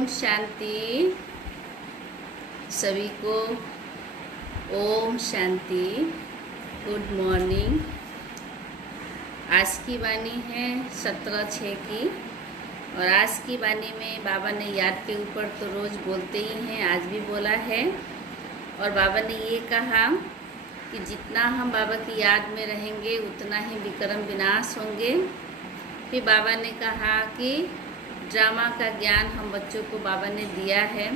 ओम शांति। सभी को Om Shanti. Good morning. आज की वाणी है 17/6 की, और आज की वाणी में बाबा ने याद के ऊपर तो रोज़ बोलते ही हैं, आज भी बोला है। और बाबा ने ये कहा कि जितना हम बाबा की याद में रहेंगे उतना ही विक्रम विनाश होंगे। फिर बाबा ने कहा कि ड्रामा का ज्ञान हम बच्चों को बाबा ने दिया है।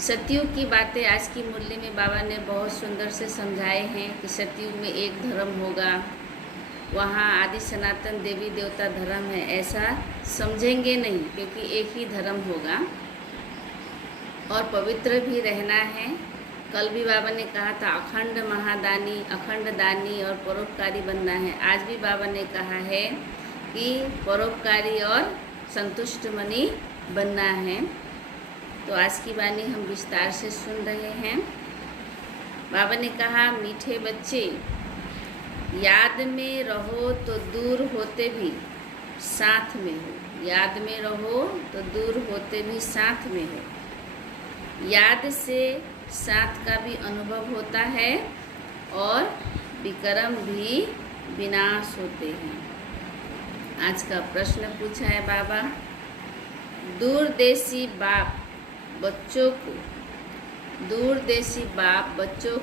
सतयुग की बातें आज की मुरली में बाबा ने बहुत सुंदर से समझाए हैं कि सतयुग में एक धर्म होगा, वहाँ आदि सनातन देवी देवता धर्म है, ऐसा समझेंगे नहीं, क्योंकि एक ही धर्म होगा और पवित्र भी रहना है। कल भी बाबा ने कहा था अखंड महादानी, अखंड दानी और परोपकारी बनना है। आज भी बाबा ने कहा है कि परोपकारी और संतुष्ट मनी बनना है। तो आज की वाणी हम विस्तार से सुन रहे हैं। बाबा ने कहा, मीठे बच्चे, याद में रहो तो दूर होते भी साथ में हो। याद में रहो तो दूर होते भी साथ में हो। याद से साथ का भी अनुभव होता है और विक्रम भी विनाश होते हैं। आज का प्रश्न पूछा है बाबा, दूरदेशी बाप बच्चों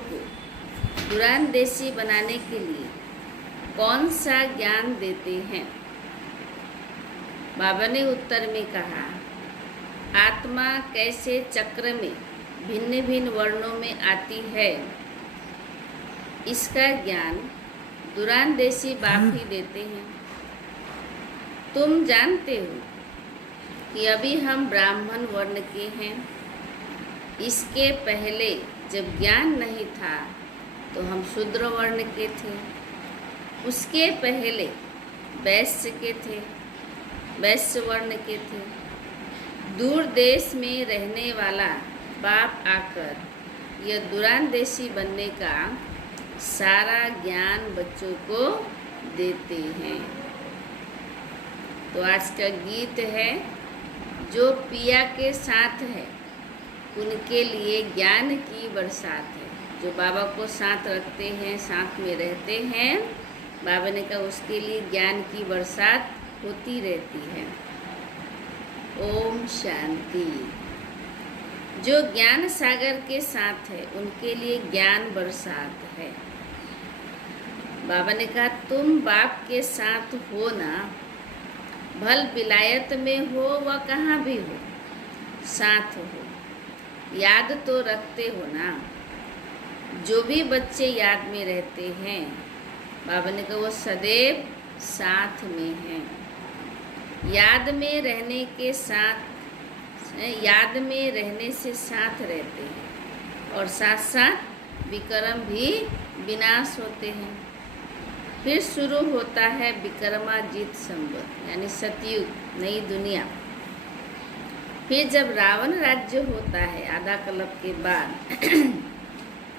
को दूरांदेशी बनाने के लिए कौन सा ज्ञान देते हैं? बाबा ने उत्तर में कहा, आत्मा कैसे चक्र में भिन्न भिन्न वर्णों में आती है, इसका ज्ञान दूरांदेशी बाप ही देते हैं। तुम जानते हो कि अभी हम ब्राह्मण वर्ण के हैं। इसके पहले जब ज्ञान नहीं था तो हम शूद्र वर्ण के थे। उसके पहले वैश्य के थे, वैश्य वर्ण के थे। दूर देश में रहने वाला बाप आकर यह दूरांदेशी बनने का सारा ज्ञान बच्चों को देते हैं। तो आज का गीत है, जो पिया के साथ है उनके लिए ज्ञान की बरसात है। जो बाबा को साथ रखते हैं, साथ में रहते हैं, बाबा ने कहा उसके लिए ज्ञान की बरसात होती रहती है। ओम शांति। जो ज्ञान सागर के साथ है उनके लिए ज्ञान बरसात है। बाबा ने कहा तुम बाप के साथ हो ना, भल विलायत में हो व कहाँ भी हो, साथ हो। याद तो रखते हो ना। जो भी बच्चे याद में रहते हैं, बाबा ने कहा वो सदैव साथ में हैं। याद में रहने के साथ, याद में रहने से साथ रहते हैं और साथ साथ विक्रम भी विनाश होते हैं। फिर शुरू होता है विक्रमाजीत संवत, यानी सतयुग, नई दुनिया। फिर जब रावण राज्य होता है आधा कल्प के बाद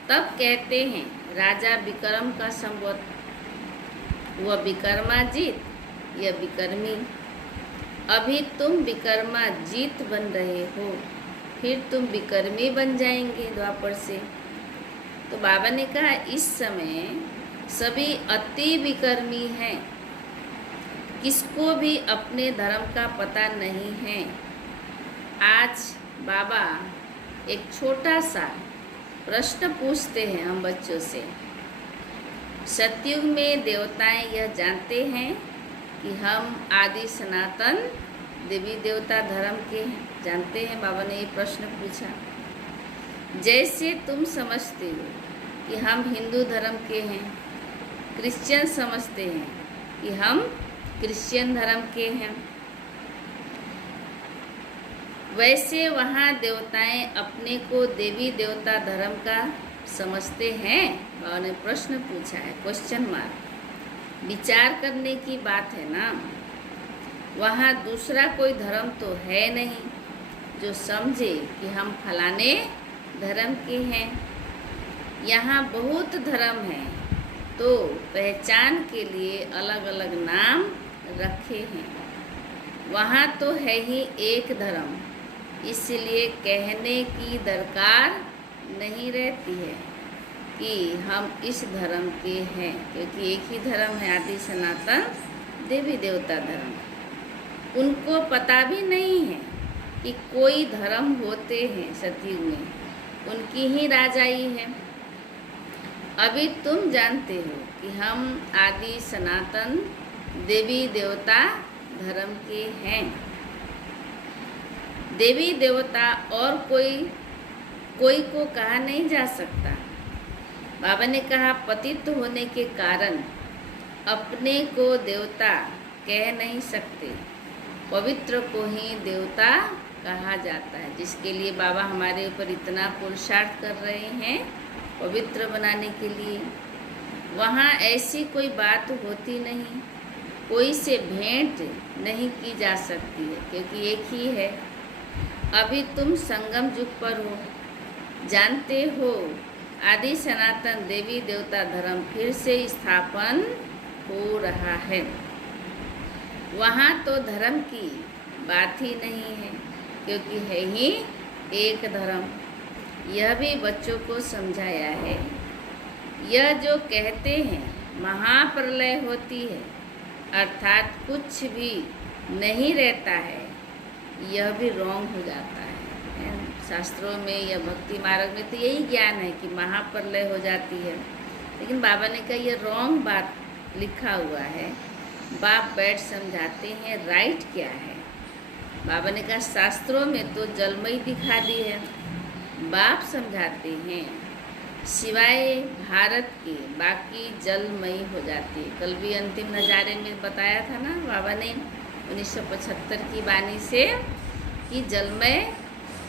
तब कहते हैं राजा विक्रम का संवत। वह विक्रमाजीत, यह विक्रमी। अभी तुम विक्रमाजीत बन रहे हो, फिर तुम विक्रमी बन जाएंगे द्वापर से। तो बाबा ने कहा इस समय सभी अति विकर्मी हैं। किसको भी अपने धर्म का पता नहीं है। आज बाबा एक छोटा सा प्रश्न पूछते हैं हम बच्चों से। सतयुग में देवताएं यह जानते हैं कि हम आदि सनातन देवी देवता धर्म के हैं, जानते हैं? बाबा ने ये प्रश्न पूछा। जैसे तुम समझते हो कि हम हिंदू धर्म के हैं, क्रिश्चियन समझते हैं कि हम क्रिश्चियन धर्म के हैं, वैसे वहाँ देवताएं अपने को देवी देवता धर्म का समझते हैं। बाबा ने प्रश्न पूछा है, क्वेश्चन मार्क। विचार करने की बात है ना। वहाँ दूसरा कोई धर्म तो है नहीं जो समझे कि हम फलाने धर्म के हैं। यहाँ बहुत धर्म है, तो पहचान के लिए अलग अलग नाम रखे हैं। वहाँ तो है ही एक धर्म, इसलिए कहने की दरकार नहीं रहती है कि हम इस धर्म के हैं, क्योंकि एक ही धर्म है, आदि सनातन देवी देवता धर्म। उनको पता भी नहीं है कि कोई धर्म होते हैं सतयुग में, उनकी ही राजाई है। अभी तुम जानते हो कि हम आदि सनातन देवी देवता धर्म के हैं। देवी देवता और कोई को कहा नहीं जा सकता। बाबा ने कहा पतित होने के कारण अपने को देवता कह नहीं सकते, पवित्र को ही देवता कहा जाता है, जिसके लिए बाबा हमारे ऊपर इतना पुरुषार्थ कर रहे हैं पवित्र बनाने के लिए। वहाँ ऐसी कोई बात होती नहीं, कोई से भेंट नहीं की जा सकती है, क्योंकि एक ही है। अभी तुम संगम युग पर हो, जानते हो आदि सनातन देवी देवता धर्म फिर से स्थापन हो रहा है। वहाँ तो धर्म की बात ही नहीं है, क्योंकि है ही एक धर्म। यह भी बच्चों को समझाया है। यह जो कहते हैं महाप्रलय होती है, अर्थात कुछ भी नहीं रहता है, यह भी रॉन्ग हो जाता है। शास्त्रों में या भक्ति मार्ग में तो यही ज्ञान है कि महाप्रलय हो जाती है, लेकिन बाबा ने कहा यह रॉन्ग बात लिखा हुआ है। बाप बैठ समझाते हैं राइट क्या है। बाबा ने कहा शास्त्रों में तो जलमयी दिखा दी है, बाप समझाते हैं सिवाय भारत के बाकी जलमयी हो जाती है। कल भी अंतिम नज़ारे में बताया था ना बाबा ने 1975 की वाणी से कि जलमय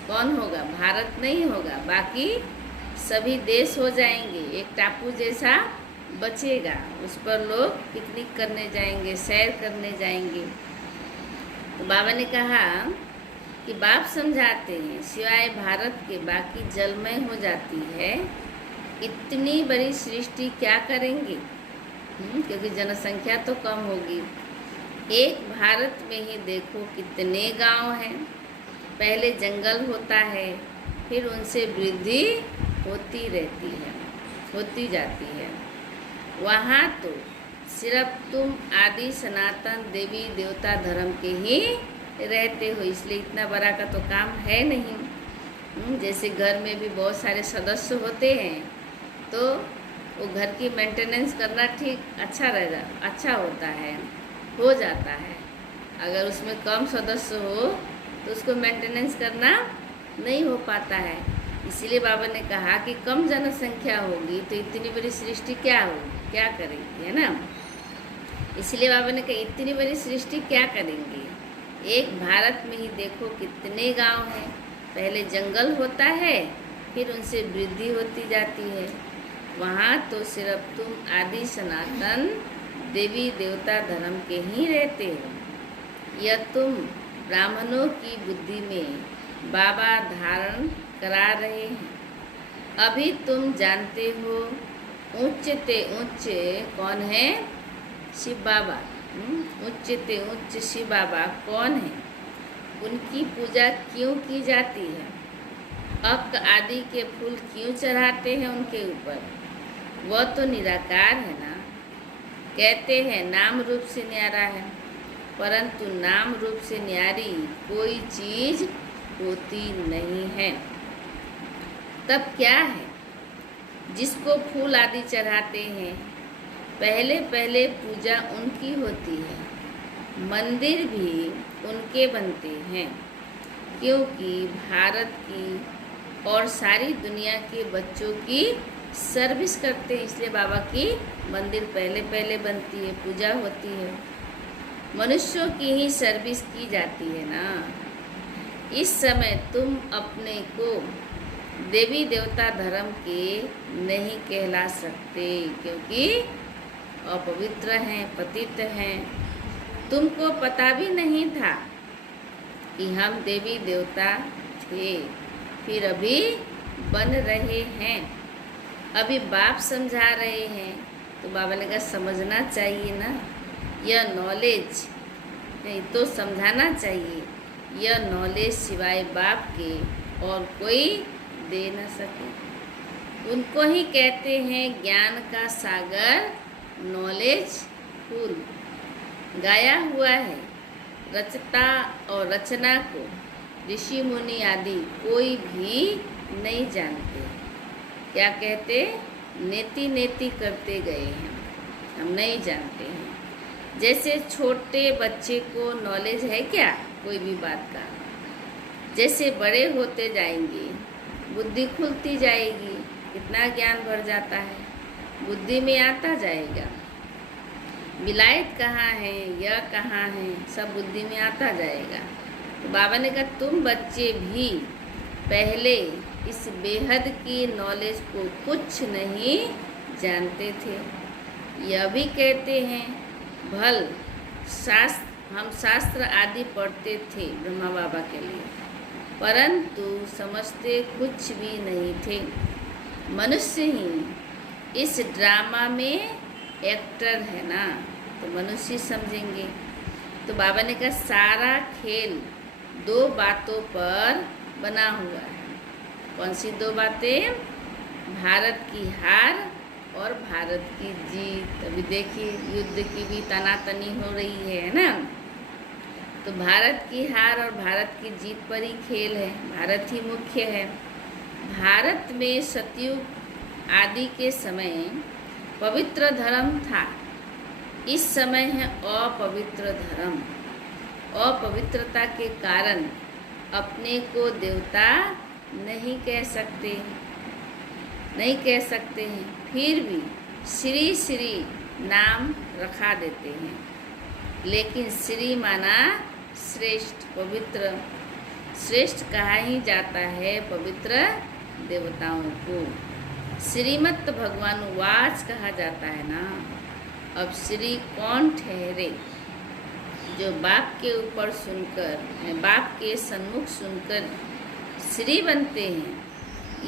कौन होगा, भारत नहीं होगा, बाकी सभी देश हो जाएंगे। एक टापू जैसा बचेगा, उस पर लोग पिकनिक करने जाएंगे, सैर करने जाएंगे। तो बाबा ने कहा कि बाप समझाते हैं सिवाय भारत के बाकी जलमय हो जाती है। इतनी बड़ी सृष्टि क्या करेंगे, क्योंकि जनसंख्या तो कम होगी। एक भारत में ही देखो कितने गांव हैं। पहले जंगल होता है, फिर उनसे वृद्धि होती रहती है, होती जाती है। वहाँ तो सिर्फ तुम आदि सनातन देवी देवता धर्म के ही रहते हो, इसलिए इतना बड़ा का तो काम है नहीं। जैसे घर में भी बहुत सारे सदस्य होते हैं, तो वो घर की मेंटेनेंस करना ठीक अच्छा होता है, हो जाता है। अगर उसमें कम सदस्य हो तो उसको मेंटेनेंस करना नहीं हो पाता है। इसीलिए बाबा ने कहा कि कम जनसंख्या होगी तो इतनी बड़ी सृष्टि क्या होगी, क्या करेंगे, है ना। इसलिए बाबा ने कहा इतनी बड़ी सृष्टि क्या करेंगे। एक भारत में ही देखो कितने गांव हैं। पहले जंगल होता है, फिर उनसे वृद्धि होती जाती है। वहाँ तो सिर्फ तुम आदि सनातन देवी देवता धर्म के ही रहते हो। यह तुम ब्राह्मणों की बुद्धि में बाबा धारण करा रहे हैं। अभी तुम जानते हो उच्चते उच्च कौन है, शिव बाबा। उच्चते उच्च शिव बाबा कौन है, उनकी पूजा क्यों की जाती है, अक आदि के फूल क्यों चढ़ाते हैं उनके ऊपर। वह तो निराकार है ना। कहते हैं नाम रूप से न्यारा है, परंतु नाम रूप से न्यारी कोई चीज होती नहीं है। तब क्या है, जिसको फूल आदि चढ़ाते हैं पहले पहले पूजा उनकी होती है, मंदिर भी उनके बनते हैं, क्योंकि भारत की और सारी दुनिया के बच्चों की सर्विस करते हैं, इसलिए बाबा की मंदिर पहले पहले बनती है, पूजा होती है। मनुष्यों की ही सर्विस की जाती है ना। इस समय तुम अपने को देवी देवता धर्म के नहीं कहला सकते, क्योंकि अपवित्र हैं, पतित हैं। तुमको पता भी नहीं था कि हम देवी देवता थे, फिर अभी बन रहे हैं। अभी बाप समझा रहे हैं, तो बाबा ने कहा समझना चाहिए ना। यह नॉलेज नहीं तो समझाना चाहिए। यह नॉलेज सिवाय बाप के और कोई दे न सके। उनको ही कहते हैं ज्ञान का सागर, नॉलेज फूल। गाया हुआ है, रचता और रचना को ऋषि मुनि आदि कोई भी नहीं जानते। क्या कहते? नेति नेति करते गए हैं, हम नहीं जानते हैं। जैसे छोटे बच्चे को नॉलेज है क्या कोई भी बात का, जैसे बड़े होते जाएंगे बुद्धि खुलती जाएगी, कितना ज्ञान बढ़ जाता है, बुद्धि में आता जाएगा। विलायत कहाँ है, यह कहाँ है, सब बुद्धि में आता जाएगा। तो बाबा ने कहा तुम बच्चे भी पहले इस बेहद की नॉलेज को कुछ नहीं जानते थे। यह भी कहते हैं भल हम शास्त्र आदि पढ़ते थे ब्रह्मा बाबा के लिए, परंतु समझते कुछ भी नहीं थे। मनुष्य ही इस ड्रामा में एक्टर है ना, तो मनुष्य समझेंगे। तो बाबा ने कहा सारा खेल दो बातों पर बना हुआ है। कौन सी दो बातें? भारत की हार और भारत की जीत। अभी देखिए युद्ध की भी तनातनी हो रही है ना, तो भारत की हार और भारत की जीत पर ही खेल है, भारत ही मुख्य है। भारत में सतयुग आदि के समय पवित्र धर्म था, इस समय है अपवित्र धर्म। अपवित्रता के कारण अपने को देवता नहीं कह सकते हैं, फिर भी श्री श्री नाम रखा देते हैं। लेकिन श्री माना श्रेष्ठ, पवित्र। श्रेष्ठ कहा ही जाता है पवित्र देवताओं को। श्रीमत भगवान वाच कहा जाता है ना। अब श्री कौन ठहरे? जो बाप के ऊपर सुनकर, बाप के सन्मुख सुनकर श्री बनते हैं,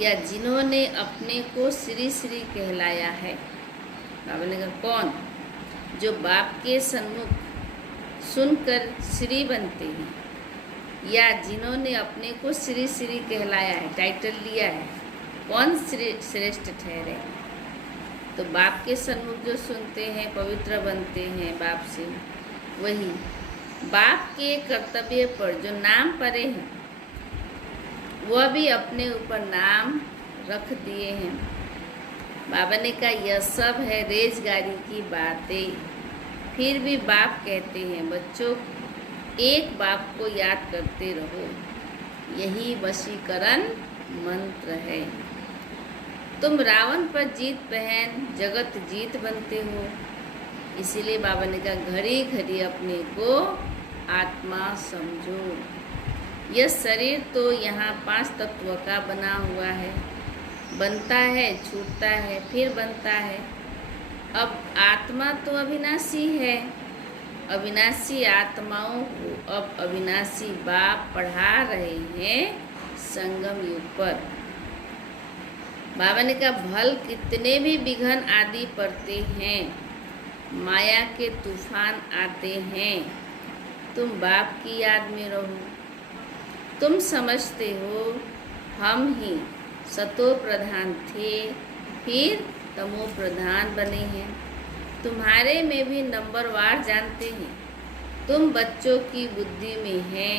या जिन्होंने अपने को श्री श्री कहलाया है। बाबा ने कहा कौन? जो बाप के सन्मुख सुनकर श्री बनते हैं, या जिन्होंने अपने को श्री श्री कहलाया है, टाइटल लिया है, कौन श्रेष्ठ ठहरे? तो बाप के सन्मुख जो सुनते हैं, पवित्र बनते हैं बाप से, वही बाप के कर्तव्य पर जो नाम पड़े हैं, वह भी अपने ऊपर नाम रख दिए हैं। बाबा ने कहा यह सब है रेजगारी की बातें। फिर भी बाप कहते हैं बच्चों, एक बाप को याद करते रहो, यही वशीकरण मंत्र है। तुम रावण पर जीत पहन जगत जीत बनते हो। इसीलिए बाबा ने कहा घड़ी घड़ी अपने को आत्मा समझो। यह शरीर तो यहाँ 5 तत्व का बना हुआ है, बनता है, छूटता है, फिर बनता है। अब आत्मा तो अविनाशी है। अविनाशी आत्माओं को अब अविनाशी बाप पढ़ा रहे हैं संगम युग पर। बाबा ने कहा भल कितने भी विघ्न आदि पड़ते हैं, माया के तूफान आते हैं, तुम बाप की याद में रहो। तुम समझते हो हम ही सतो प्रधान थे, फिर तमो प्रधान बने हैं। तुम्हारे में भी नंबरवार जानते हैं। तुम बच्चों की बुद्धि में है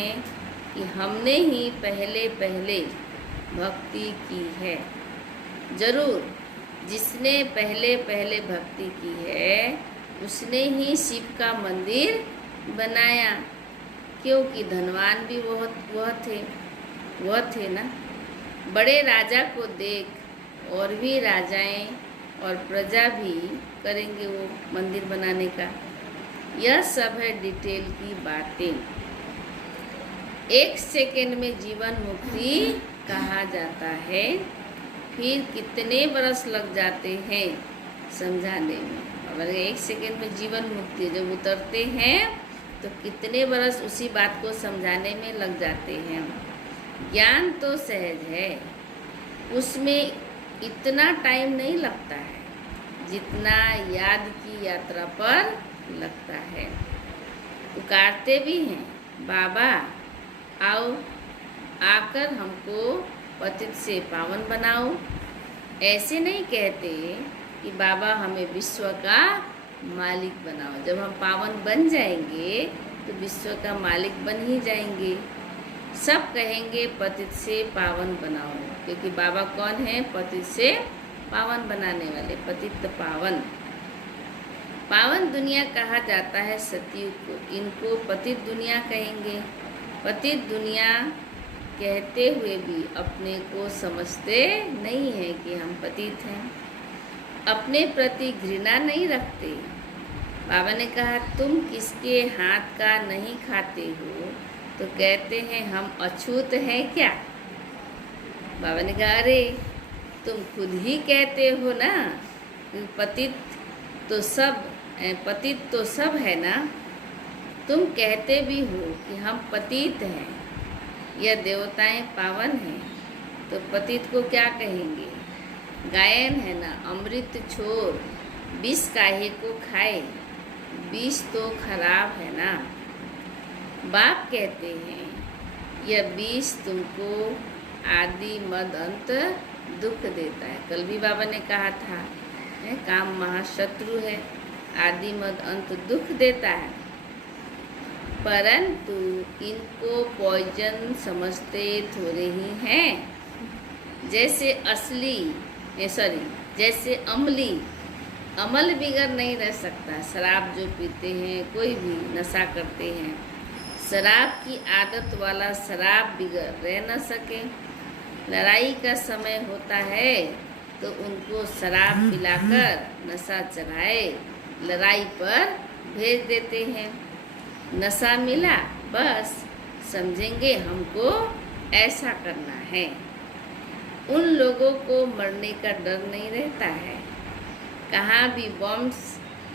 कि हमने ही पहले पहले भक्ति की है। जरूर जिसने पहले पहले भक्ति की है उसने ही शिव का मंदिर बनाया, क्योंकि धनवान भी वह थे ना। बड़े राजा को देख और भी राजाएं और प्रजा भी करेंगे वो मंदिर बनाने का। यह सब है डिटेल की बातें। 1 सेकेंड में जीवन मुक्ति कहा जाता है, फिर कितने बरस लग जाते हैं समझाने में। अगर 1 सेकेंड में जीवन मुक्ति जब उतरते हैं तो कितने बरस उसी बात को समझाने में लग जाते हैं। ज्ञान तो सहज है, उसमें इतना टाइम नहीं लगता है जितना याद की यात्रा पर लगता है। पुकारते भी हैं बाबा आओ आकर हमको पतित से पावन बनाओ। ऐसे नहीं कहते कि बाबा हमें विश्व का मालिक बनाओ। जब हम पावन बन जाएंगे तो विश्व का मालिक बन ही जाएंगे। सब कहेंगे पतित से पावन बनाओ, क्योंकि बाबा कौन है? पतित से पावन बनाने वाले, पतित पावन। पावन दुनिया कहा जाता है सतयुग को, इनको पतित दुनिया कहेंगे। पतित दुनिया कहते हुए भी अपने को समझते नहीं है कि हम पतित हैं, अपने प्रति घृणा नहीं रखते। बाबा ने कहा तुम किसके हाथ का नहीं खाते हो, तो कहते हैं हम अछूत हैं क्या? बाबा ने कहा अरे तुम खुद ही कहते हो ना, पतित तो सब है ना। तुम कहते भी हो कि हम पतित हैं, यह देवताएं पावन हैं, तो पतित को क्या कहेंगे? गायन है ना, अमृत छोर विष काहे को खाए, विष तो खराब है ना। बाप कहते हैं यह विष तुमको आदि मद अंत दुख देता है। कल भी बाबा ने कहा था काम महाशत्रु है, आदि मद अंत दुख देता है, परंतु इनको पॉइजन समझते थोड़े ही हैं। जैसे जैसे अमल बिगड़ नहीं रह सकता। शराब जो पीते हैं, कोई भी नशा करते हैं, शराब की आदत वाला शराब बिगड़ रह न सके। लड़ाई का समय होता है तो उनको शराब पिलाकर नशा चढ़ाए लड़ाई पर भेज देते हैं। नशा मिला बस समझेंगे हमको ऐसा करना है। उन लोगों को मरने का डर नहीं रहता है। कहाँ भी बम्स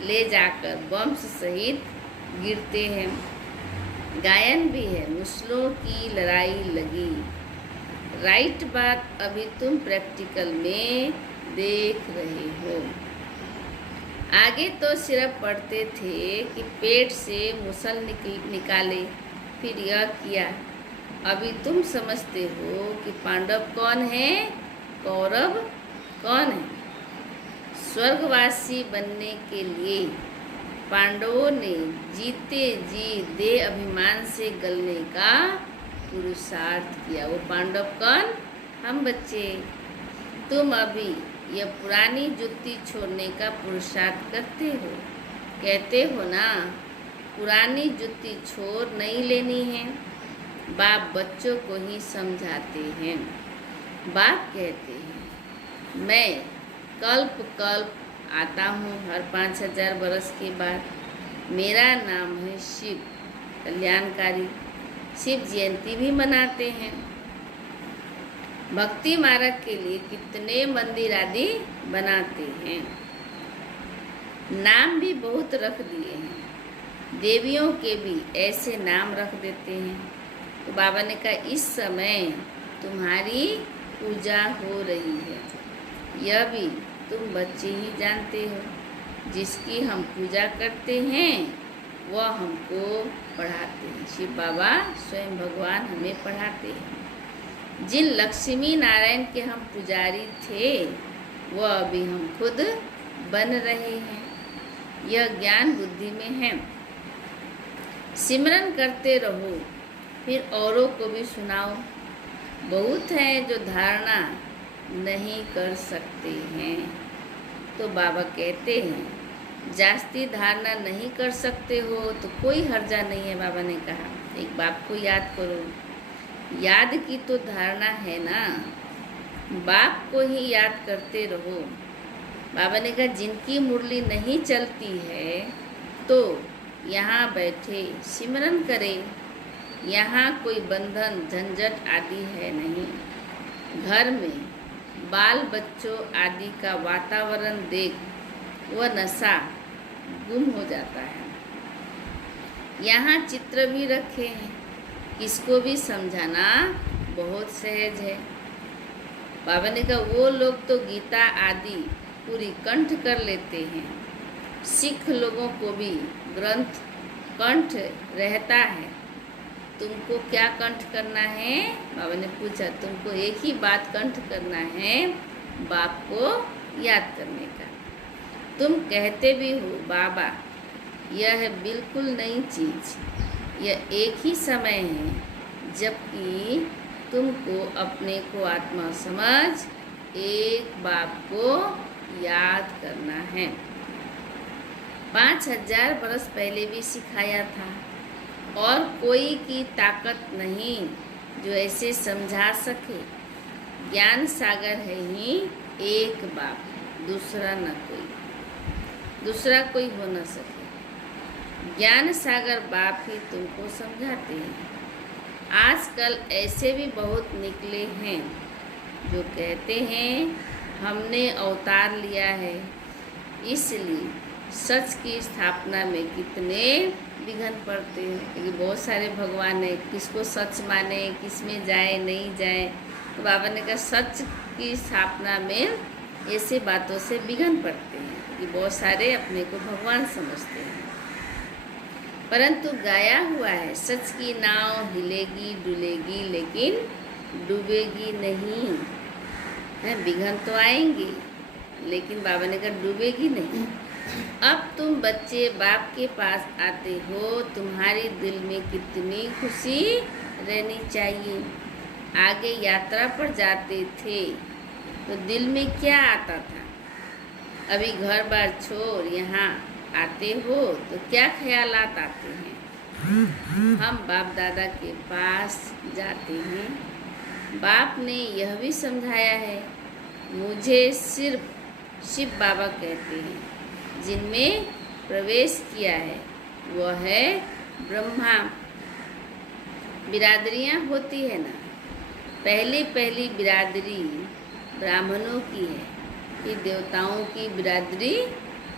ले जाकर बम्स सहित गिरते हैं। गायन भी है, मुस्लिमों की लड़ाई लगी। राइट बात अभी तुम प्रैक्टिकल में देख रहे हो। आगे तो सिर्फ पढ़ते थे कि पेट से मुसल निकाले, फिर यह किया। अभी तुम समझते हो कि पांडव कौन है, कौरव कौन है। स्वर्गवासी बनने के लिए पांडवों ने जीते जी देह अभिमान से गलने का पुरुषार्थ किया। वो पांडव कौन? हम बच्चे। तुम अभी यह पुरानी जुत्ती छोड़ने का पुरुषार्थ करते हो, कहते हो ना पुरानी जुत्ती छोड़ नहीं लेनी है। बाप बच्चों को ही समझाते हैं। बाप कहते हैं मैं कल्प आता हूँ हर 5000 बरस के बाद। मेरा नाम है शिव कल्याणकारी। शिव जयंती भी मनाते हैं। भक्ति मार्ग के लिए कितने मंदिर आदि बनाते हैं। नाम भी बहुत रख दिए हैं। देवियों के भी ऐसे नाम रख देते हैं। तो बाबा ने कहा इस समय तुम्हारी पूजा हो रही है, यह भी तुम बच्चे ही जानते हो। जिसकी हम पूजा करते हैं वह हमको पढ़ाते हैं। शिव बाबा स्वयं भगवान हमें पढ़ाते हैं। जिन लक्ष्मी नारायण के हम पुजारी थे वह अभी हम खुद बन रहे हैं। यह ज्ञान बुद्धि में है। सिमरन करते रहो, फिर औरों को भी सुनाओ। बहुत है जो धारणा नहीं कर सकते हैं। तो बाबा कहते हैं जास्ती धारणा नहीं कर सकते हो तो कोई हर्जा नहीं है। बाबा ने कहा एक बाप को याद करो। याद की तो धारणा है ना, बाप को ही याद करते रहो। बाबा ने कहा जिनकी मुरली नहीं चलती है तो यहाँ बैठे सिमरन करें। यहाँ कोई बंधन झंझट आदि है नहीं। घर में बाल बच्चों आदि का वातावरण देख वह नशा गुम हो जाता है। यहाँ चित्र भी रखे हैं, इसको भी समझाना बहुत सहज है। बाबा ने कहा वो लोग तो गीता आदि पूरी कंठ कर लेते हैं। सिख लोगों को भी ग्रंथ कंठ रहता है, तुमको क्या कंठ करना है? बाबा ने पूछा। तुमको एक ही बात कंठ करना है, बाप को याद करने का। तुम कहते भी हो बाबा यह बिल्कुल नई चीज़, यह एक ही समय है, जबकि तुमको अपने को आत्मा समझ एक बाप को याद करना है। 5000 बरस पहले भी सिखाया था, और कोई की ताकत नहीं जो ऐसे समझा सके। ज्ञान सागर है ही एक बाप, दूसरा कोई हो न सके। ज्ञान सागर बाप ही तुमको समझाते हैं। आजकल ऐसे भी बहुत निकले हैं जो कहते हैं हमने अवतार लिया है, इसलिए सच की स्थापना में कितने विघ्न पड़ते हैं। क्योंकि बहुत सारे भगवान है, किसको सच माने, किस में जाए नहीं जाए। तो बाबा ने कहा सच की स्थापना में ऐसे बातों से विघ्न पड़ते हैं कि बहुत सारे अपने को भगवान समझते हैं। परंतु गाया हुआ है सच की नाव हिलेगी डुलेगी लेकिन डूबेगी नहीं है। विघ्न तो आएंगे लेकिन बाबा ने कहा डूबेगी नहीं। अब तुम बच्चे बाप के पास आते हो, तुम्हारे दिल में कितनी खुशी रहनी चाहिए। आगे यात्रा पर जाते थे तो दिल में क्या आता था? अभी घर बार छोड़ यहाँ आते हो तो क्या ख्यालात आते हैं? हम बाप दादा के पास जाते हैं। बाप ने यह भी समझाया है, मुझे सिर्फ शिव बाबा कहते हैं। जिनमें प्रवेश किया है वह है ब्रह्मा। बिरादरियाँ होती है ना, पहली बिरादरी ब्राह्मणों की है, फिर देवताओं की बिरादरी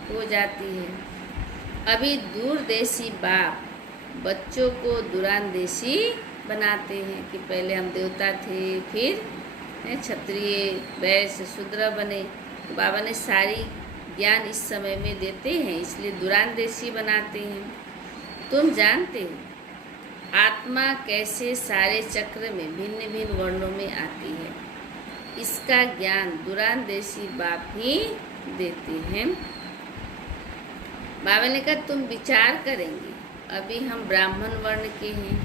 हो जाती है। अभी दूरदेशी बाप बच्चों को दूरानदेशी बनाते हैं कि पहले हम देवता थे, फिर क्षत्रिय वैश्य शूद्र बने। तो बाबा ने सारी ज्ञान इस समय में देते हैं, इसलिए दूरानदेशी बनाते हैं। तुम जानते हो आत्मा कैसे सारे चक्र में भिन्न भिन्न वर्णों में आती है, इसका ज्ञान दूरानदेशी बाप ही देते हैं। बाबा ने कहा तुम विचार करेंगे, अभी हम ब्राह्मण वर्ण के हैं।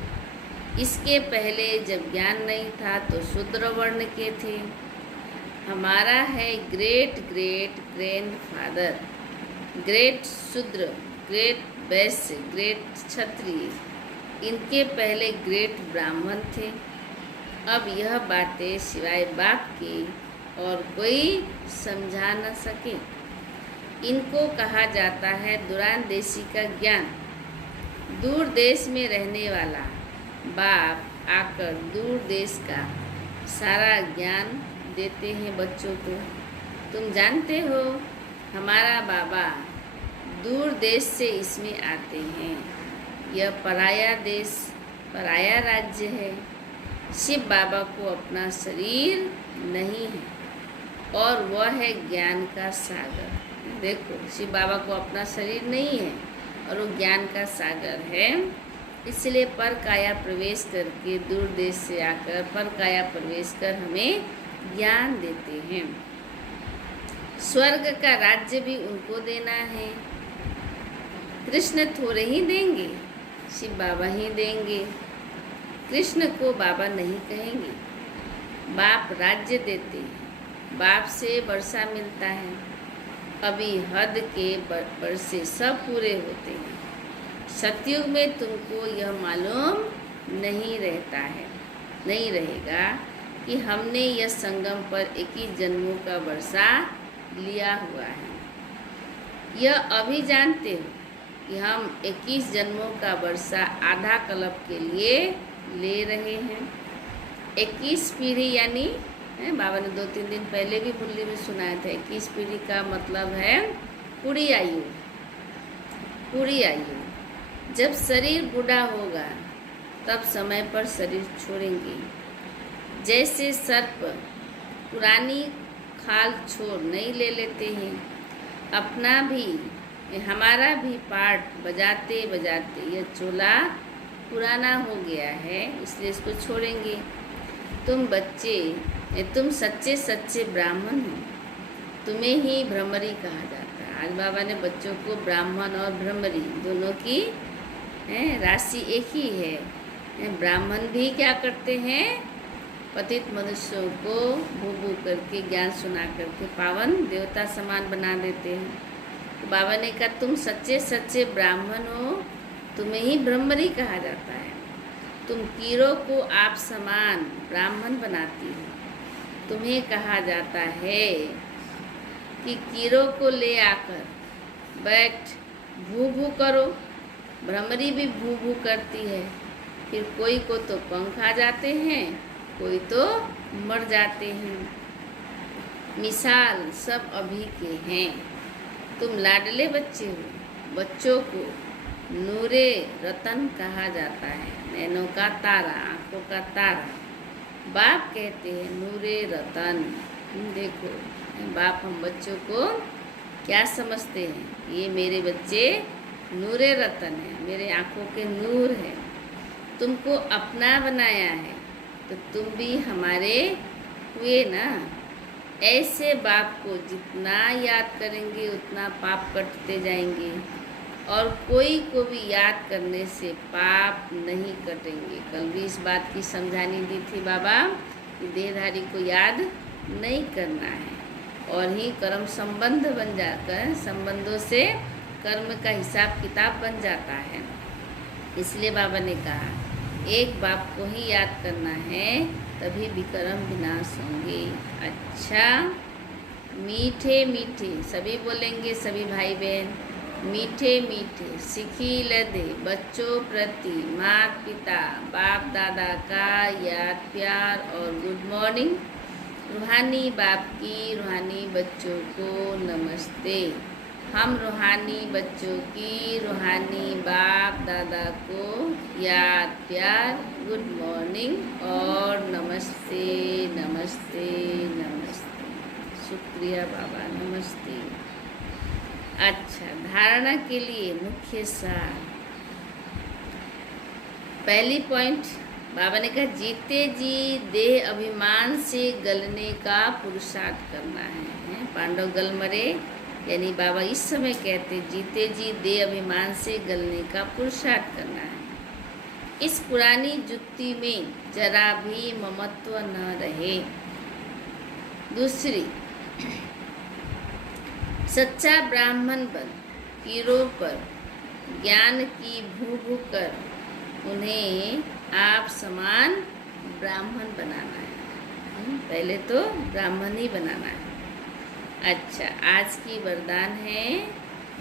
इसके पहले जब ज्ञान नहीं था तो शूद्र वर्ण के थे। हमारा है ग्रेट ग्रेट ग्रैंडफादर, ग्रेट शूद्र, ग्रेट वैश्य, ग्रेट क्षत्रिय, इनके पहले ग्रेट ब्राह्मण थे। अब यह बातें सिवाय बाप के और कोई समझा न सके। इनको कहा जाता है दूरानदेशी का ज्ञान। दूर देश में रहने वाला बाप आकर दूर देश का सारा ज्ञान देते हैं बच्चों को। तुम जानते हो हमारा बाबा दूर देश से इसमें आते हैं। यह पराया देश, पराया राज्य है। शिव बाबा को अपना शरीर नहीं है और वह है ज्ञान का सागर। देखो शिव बाबा को अपना शरीर नहीं है और वो ज्ञान का सागर है। इसलिए पर काया प्रवेश करके दूर देश से आकर पर काया प्रवेश कर हमें ज्ञान देते हैं। स्वर्ग का राज्य भी उनको देना है। कृष्ण थोड़े ही देंगे, शिव बाबा ही देंगे। कृष्ण को बाबा नहीं कहेंगे। बाप राज्य देते हैं, बाप से वर्षा मिलता है। अभी हद के वर्षे सब पूरे होते हैं। सतयुग में तुमको यह मालूम नहीं रहता है, नहीं रहेगा कि हमने यह संगम पर 21 जन्मों का वर्षा लिया हुआ है। यह अभी जानते हो कि हम 21 जन्मों का वर्षा आधा कल्प के लिए ले रहे हैं। 21 पीढ़ी यानी बाबा ने 2-3 दिन पहले भी मुरली में सुनाया था। 21 पीढ़ी का मतलब है पूरी आयु। पूरी आयु जब शरीर बूढ़ा होगा तब समय पर शरीर छोड़ेंगे। जैसे सर्प पुरानी खाल छोड़ नहीं ले लेते हैं, अपना भी हमारा भी पार्ट बजाते बजाते यह चोला पुराना हो गया है, इसलिए इसको छोड़ेंगे। तुम सच्चे सच्चे ब्राह्मण हो, तुम्हें ही भ्रमरी कहा जाता है। आज बाबा ने बच्चों को ब्राह्मण और भ्रमरी दोनों की राशि एक ही है। ब्राह्मण भी क्या करते हैं, पतित मनुष्यों को भू भू करके ज्ञान सुना करके पावन देवता समान बना देते हैं। तो बाबा ने कहा तुम सच्चे सच्चे ब्राह्मण हो, तुम्हें ही ब्रह्मरी कहा जाता है। तुम कीड़ों को आप समान ब्राह्मण बनाती हो। तुम्हें कहा जाता है कि कीड़ों को ले आकर बैठ भू भू करो। भ्रमरी भी भू भू करती है, फिर कोई को तो पंख आ जाते हैं, कोई तो मर जाते हैं। मिसाल सब अभी के हैं। तुम लाडले बच्चे हो, बच्चों को नूरे रतन कहा जाता है। नैनों का तारा, आंखों का तारा। बाप कहते हैं नूरे रतन। देखो बाप हम बच्चों को क्या समझते हैं, ये मेरे बच्चे नूरे रतन है, मेरे आंखों के नूर है। तुमको अपना बनाया है तो तुम भी हमारे हुए ना। ऐसे बाप को जितना याद करेंगे उतना पाप कटते जाएंगे, और कोई को भी याद करने से पाप नहीं कटेंगे। कल भी इस बात की समझानी दी थी बाबा कि देहधारी को याद नहीं करना है, और ही कर्म संबंध बन जाकर संबंधों से कर्म का हिसाब किताब बन जाता है। इसलिए बाबा ने कहा एक बाप को ही याद करना है, तभी विकर्म विनाश होंगे। अच्छा, मीठे मीठे सभी बोलेंगे, सभी भाई बहन, मीठे मीठे सिखी लदे बच्चों प्रति माता पिता बाप दादा का याद प्यार और गुड मॉर्निंग। रूहानी बाप की रूहानी बच्चों को नमस्ते। हम रूहानी बच्चों की रूहानी बाप दादा को याद प्यार गुड मॉर्निंग और नमस्ते नमस्ते नमस्ते। शुक्रिया बाबा, नमस्ते। अच्छा, धारणा के लिए मुख्य सार। पहली पॉइंट बाबा ने कहा जीते जी देह अभिमान से गलने का पुरुषार्थ करना है। पांडव गल मरे, यानी बाबा इस समय कहते जीते जी देह अभिमान से गलने का पुरुषार्थ करना है। इस पुरानी जुत्ती में जरा भी ममत्व न रहे। दूसरी, सच्चा ब्राह्मण बन कीड़ों पर ज्ञान की भू भू कर उन्हें आप समान ब्राह्मण बनाना है। पहले तो ब्राह्मण ही बनाना है। अच्छा, आज की वरदान है,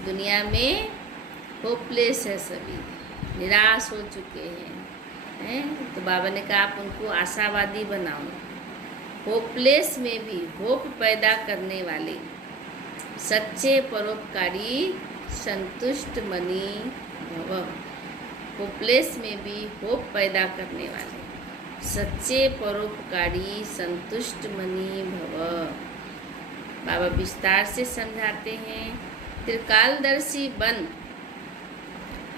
दुनिया में होपलेस है, सभी निराश हो चुके हैं, तो बाबा ने कहा आप उनको आशावादी बनाओ। होपलेस में भी होप पैदा करने वाले सच्चे परोपकारी संतुष्ट मनी भव। होपलेस में भी होप पैदा करने वाले सच्चे परोपकारी संतुष्ट मनी भव। बाबा विस्तार से समझाते हैं, त्रिकालदर्शी बन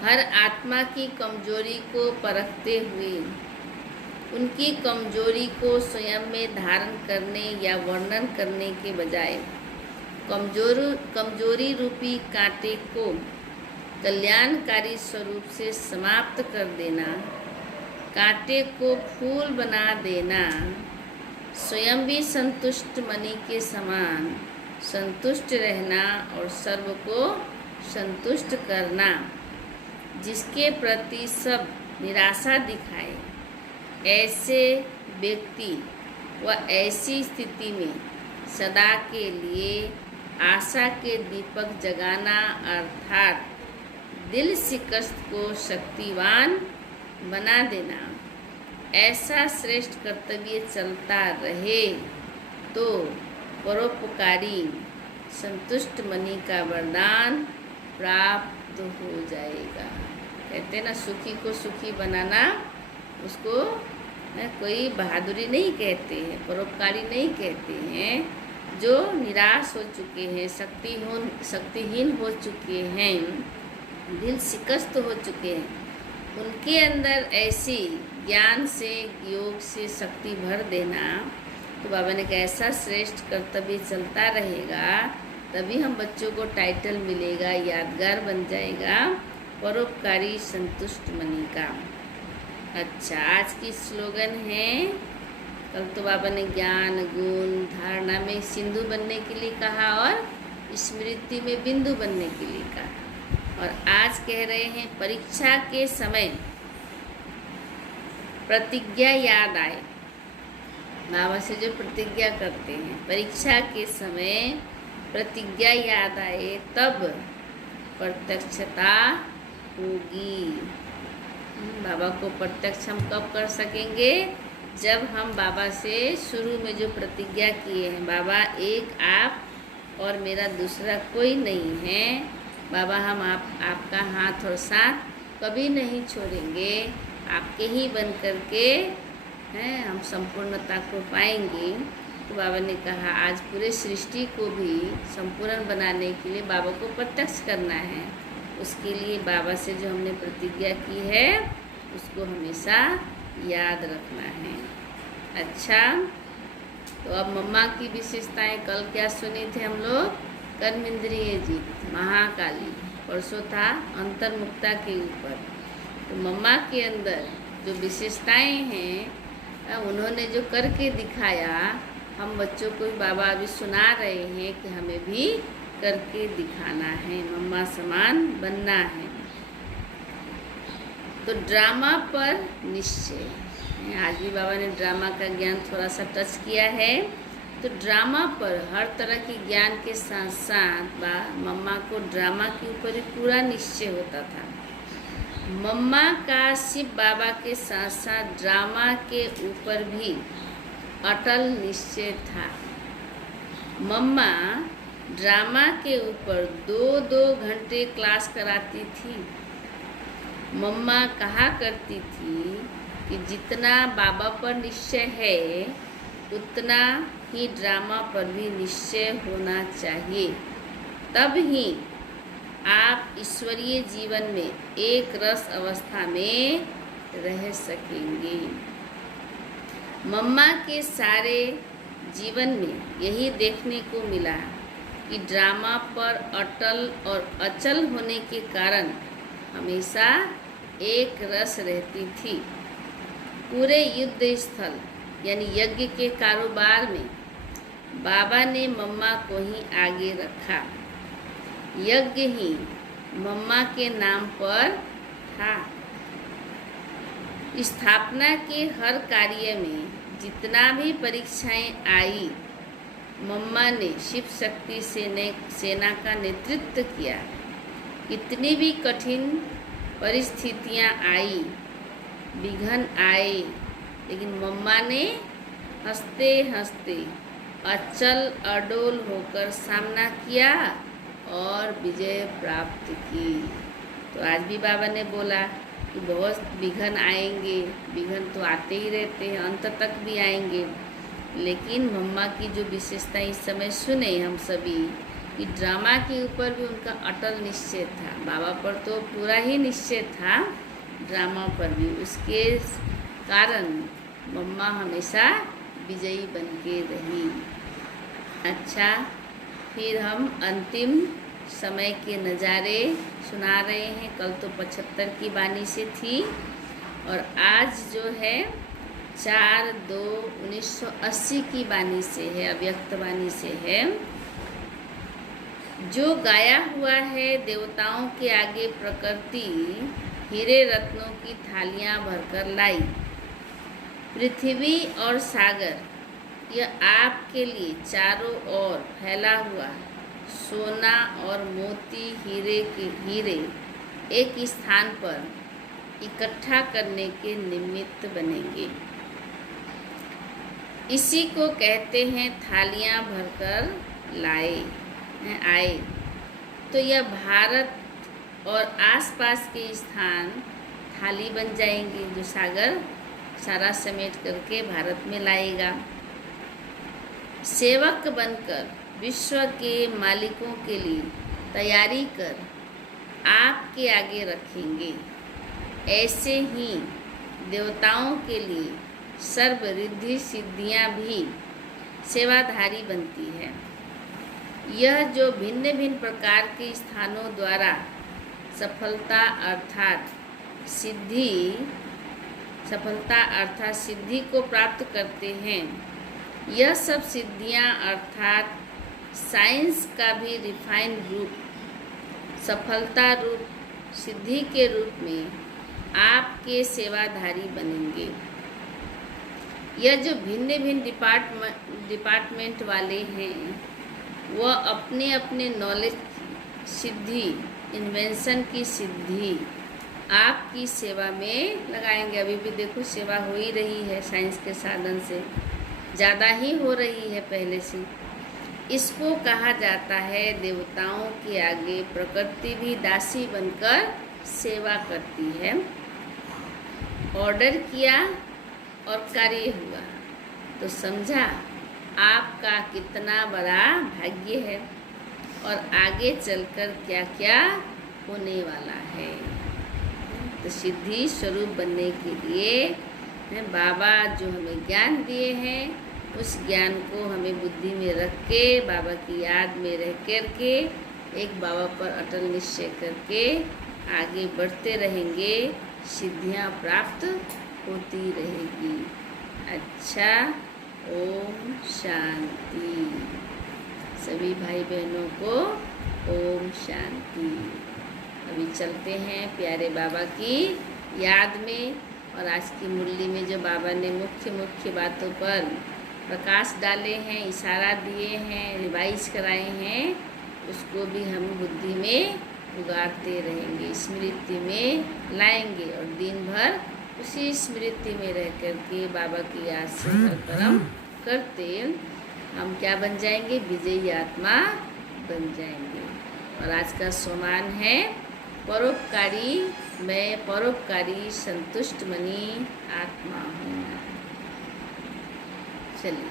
हर आत्मा की कमजोरी को परखते हुए उनकी कमजोरी को स्वयं में धारण करने या वर्णन करने के बजाय कमजोरी रूपी कांटे को कल्याणकारी स्वरूप से समाप्त कर देना, कांटे को फूल बना देना, स्वयं भी संतुष्ट मणि के समान संतुष्ट रहना और सर्व को संतुष्ट करना, जिसके प्रति सब निराशा दिखाए, ऐसे व्यक्ति व ऐसी स्थिति में सदा के लिए आशा के दीपक जगाना अर्थात दिल शिकस्त को शक्तिवान बना देना, ऐसा श्रेष्ठ कर्तव्य चलता रहे तो परोपकारी संतुष्ट मणि का वरदान प्राप्त हो जाएगा। कहते हैं ना, सुखी को सुखी बनाना, उसको कोई बहादुरी नहीं कहते हैं, परोपकारी नहीं कहते हैं। जो निराश हो चुके हैं, शक्तिहीन हो चुके हैं, दिल शिकस्त हो चुके हैं, उनके अंदर ऐसी ज्ञान से, योग से शक्ति भर देना। तो बाबा ने कहा ऐसा श्रेष्ठ कर्तव्य चलता रहेगा, तभी हम बच्चों को टाइटल मिलेगा, यादगार बन जाएगा, परोपकारी संतुष्ट मनी का। अच्छा, आज की स्लोगन है, कल तो बाबा ने ज्ञान, गुण, धारणा में सिंधु बनने के लिए कहा और स्मृति में बिंदु बनने के लिए कहा। और आज कह रहे हैं परीक्षा के समय प्रतिज्ञा याद आए। बाबा से जो प्रतिज्ञा करते हैं, परीक्षा के समय प्रतिज्ञा याद आए, तब प्रत्यक्षता होगी। बाबा को प्रत्यक्ष हम कब कर सकेंगे? जब हम बाबा से शुरू में जो प्रतिज्ञा किए हैं, बाबा एक आप और मेरा दूसरा कोई नहीं है, बाबा हम आपका हाथ और साथ कभी नहीं छोड़ेंगे, आपके ही बन करके हैं हम संपूर्णता को पाएंगे। तो बाबा ने कहा आज पूरे सृष्टि को भी संपूर्ण बनाने के लिए बाबा को प्रत्यक्ष करना है। उसके लिए बाबा से जो हमने प्रतिज्ञा की है उसको हमेशा याद रखना है। अच्छा, तो अब मम्मा की विशेषताएं कल क्या सुने थे हम लोग? कर्मेंद्रिय जीत, महाकाली, परसों था अंतर्मुक्ता के ऊपर। तो मम्मा के अंदर जो विशेषताएं हैं उन्होंने जो करके दिखाया, हम बच्चों को बाबा अभी सुना रहे हैं कि हमें भी करके दिखाना है, मम्मा समान बनना है। तो ड्रामा पर निश्चय, आज भी बाबा ने ड्रामा का ज्ञान थोड़ा सा टच किया है। तो ड्रामा पर हर तरह के ज्ञान के साथ साथ मम्मा को ड्रामा के ऊपर ही पूरा निश्चय होता था। मम्मा का शिव बाबा के साथ साथ ड्रामा के ऊपर भी अटल निश्चय था। मम्मा ड्रामा के ऊपर 2-2 घंटे क्लास कराती थी। मम्मा कहा करती थी कि जितना बाबा पर निश्चय है उतना ही ड्रामा पर भी निश्चय होना चाहिए, तब ही आप ईश्वरीय जीवन में एक रस अवस्था में रह सकेंगे। मम्मा के सारे जीवन में यही देखने को मिला कि ड्रामा पर अटल और अचल होने के कारण हमेशा एक रस रहती थी। पूरे युद्ध स्थल यानी यज्ञ के कारोबार में बाबा ने मम्मा को ही आगे रखा। यज्ञ ही मम्मा के नाम पर था। स्थापना के हर कार्य में जितना भी परीक्षाएं आई, मम्मा ने शिव शक्ति सेना का नेतृत्व किया। कितनी भी कठिन परिस्थितियां आई, विघ्न आए, लेकिन मम्मा ने हंसते हंसते अचल अडोल होकर सामना किया और विजय प्राप्त की। तो आज भी बाबा ने बोला कि बहुत विघ्न आएंगे, विघ्न तो आते ही रहते हैं, अंत तक भी आएंगे, लेकिन मम्मा की जो विशेषता इस समय सुने हम सभी कि ड्रामा के ऊपर भी उनका अटल निश्चय था। बाबा पर तो पूरा ही निश्चय था, ड्रामा पर भी। उसके कारण मम्मा हमेशा विजयी बन के रही। अच्छा, फिर हम अंतिम समय के नज़ारे सुना रहे हैं। कल तो 75 की बानी से थी और आज जो है 4/2/1980 की बानी से है, अव्यक्त बानी से है। जो गाया हुआ है देवताओं के आगे प्रकृति हीरे रत्नों की थालियां भरकर लाई। पृथ्वी और सागर यह आपके लिए चारों ओर फैला हुआ सोना और मोती हीरे एक स्थान पर इकट्ठा करने के निमित्त बनेंगे। इसी को कहते हैं थालियां भरकर आए। तो यह भारत और आसपास के स्थान थाली बन जाएंगे, जो सागर सारा समेट करके भारत में लाएगा। सेवक बनकर विश्व के मालिकों के लिए तैयारी कर आपके आगे रखेंगे। ऐसे ही देवताओं के लिए सर्व रिद्धि सिद्धियाँ भी सेवाधारी बनती है। यह जो भिन्न भिन्न प्रकार के स्थानों द्वारा सफलता अर्थात सिद्धि को प्राप्त करते हैं, यह सब सिद्धियां अर्थात साइंस का भी रिफाइन रूप सफलता रूप सिद्धि के रूप में आपके सेवाधारी बनेंगे। यह जो भिन्न भिन्न डिपार्टमेंट वाले हैं, वह अपने अपने नॉलेज सिद्धि, इन्वेंशन की सिद्धि आपकी सेवा में लगाएंगे। अभी भी देखो सेवा हो ही रही है, साइंस के साधन से ज़्यादा ही हो रही है पहले से। इसको कहा जाता है देवताओं के आगे प्रकृति भी दासी बनकर सेवा करती है। ऑर्डर किया और कार्य हुआ तो समझा आपका कितना बड़ा भाग्य है और आगे चलकर क्या क्या होने वाला है। तो सिद्धि स्वरूप बनने के लिए बाबा जो हमें ज्ञान दिए हैं, उस ज्ञान को हमें बुद्धि में रख के बाबा की याद में रह कर के एक बाबा पर अटल निश्चय करके आगे बढ़ते रहेंगे, सिद्धियां प्राप्त होती रहेगी। अच्छा, ओम शांति। सभी भाई बहनों को ओम शांति। अभी चलते हैं प्यारे बाबा की याद में, और आज की मुरली में जो बाबा ने मुख्य मुख्य बातों पर प्रकाश डाले हैं, इशारा दिए हैं, रिवाइज कराए हैं, उसको भी हम बुद्धि में उगारते रहेंगे, स्मृति में लाएंगे और दिन भर उसी स्मृति में रह कर के बाबा की याद से हर कर्म करते हम क्या बन जाएंगे? विजयी आत्मा बन जाएंगे। और आज का सोमान है परोपकारी, मैं परोपकारी संतुष्ट मनी आत्मा हूँ। चलिए।